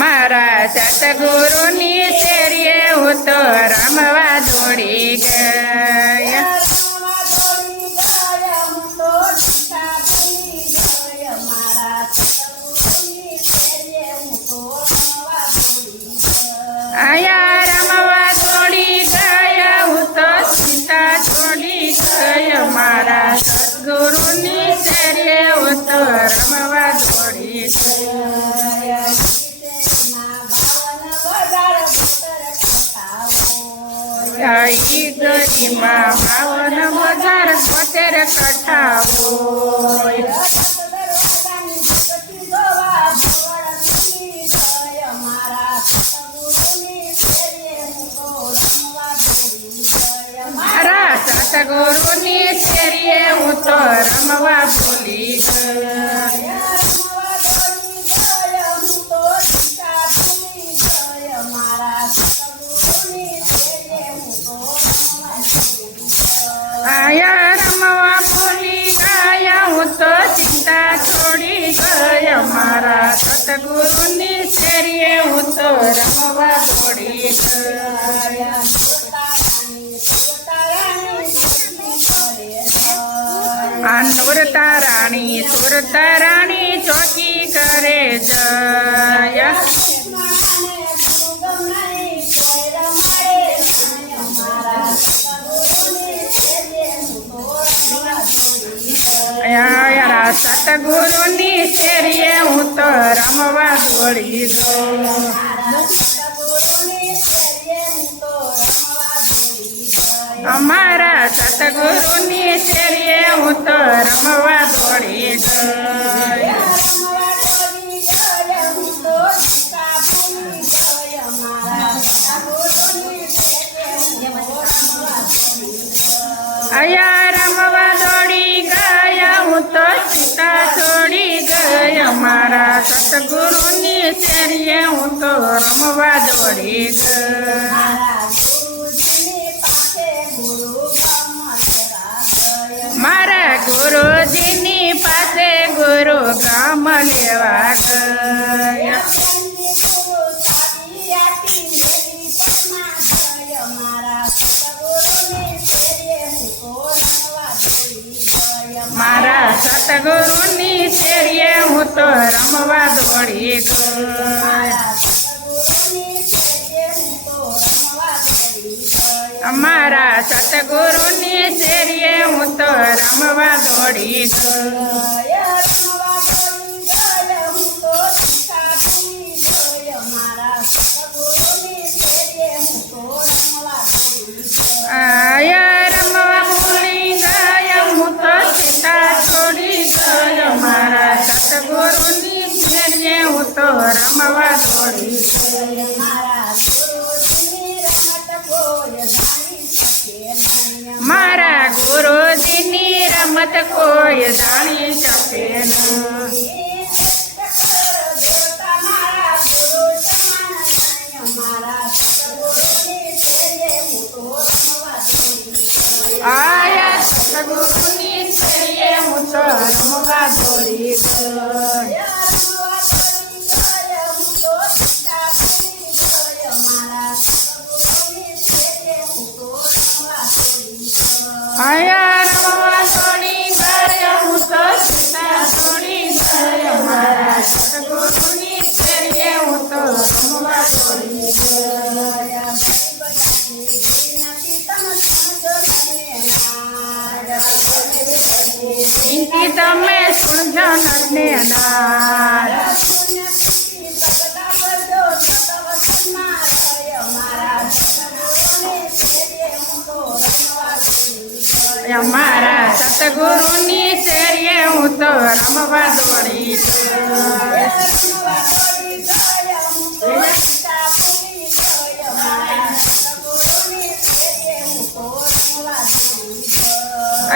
મારા સતગુરુની શેરીએ હું તો રમવા દોડી ગયા. આયા રમવા દોડી ગયા હું તો ચિંતા છોડી ગયા. મારા સદગુરુની શેરીએ હું તો રમવા દોડી ગયા. ઈ ગરીમાં 52 કઠા હોય. મારા સતગુરુની શેરીએ હું તો રમવા ભૂલી ગયા. આયા રમવા ભૂલી ગયા હું તો ચિંતા છોડી ગયા. મારા સતગુરુની શેરીએ હું તો રમવા દોડી ગયા. આ નૂરતા રાણી ચોકી કરે જય. યારા સતગુરુની શેરીએ હું તો રમવા દોડી ગયો. અમારા સતગુરુની શેરીએ હું તો રમવા દોડી ગયો. આયા રમવા દોડી ગયા હું તો ચિંતા છોડી ગયા. મારા સતગુરુની શેરીએ હું તો રમવા દોડી ગયા. મારા ગુરુજીની પાસે ગુરુ ગામ લેવા ગયા. મારા સતગુરુની શેરીએ હું તો રમવા દોડી ગયા. અમારા સતગુરુની શેરીએ હું તો રમવા દોડી ગયા. આયા રમવા ભૂલી ગયા હું તો ચિંતા છોડી ગયા. મારા સતગુરુની શેરીએ હું તો રમવા દોડી ગયા. મારા ગુરુજીની રમત કોઈ જાણી શકે નહીં. આયા સતગુરુની શેરીએ હું તો રમવા દોડી ગયા. આયા રમવા દોડી ગયા હું તો ચિંતા છોડી ગયા. મારા સતગુરુની શેરીએ હું તો રમવા દોડી ગયા. વિનતી તમે સુણજો નરને નાર. અમારા સતગુરુની શેરીએ હું તો રમવા દોડી ગયા.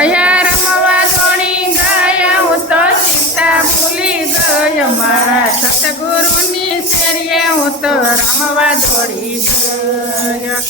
અહીંયા રમવા દોડી ગયા હું તો ચિંતા ભૂલી ગયો. મારા સતગુરુની શેરીએ હું તો રમવા દોડી ગયો.